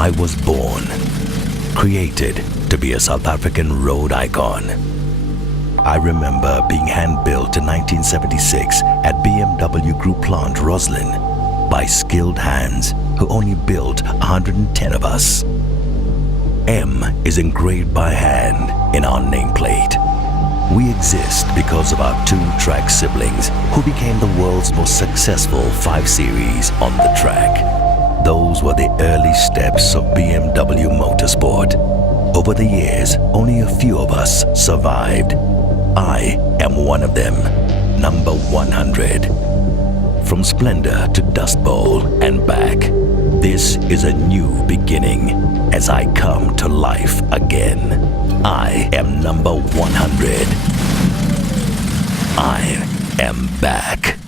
I was born, created to be a South African road icon. I remember being hand-built in 1976 at BMW Group plant Roslyn by skilled hands who only built 110 of us. M is engraved by hand in our nameplate. We exist because of our two-track siblings who became the world's most successful 5 Series on the track. Those were the early steps of BMW motorsport. Over the years, only a few of us survived. I am one of them, number 100. From splendor to Dust Bowl and back, this is a new beginning as I come to life again. I am number 100. I am back.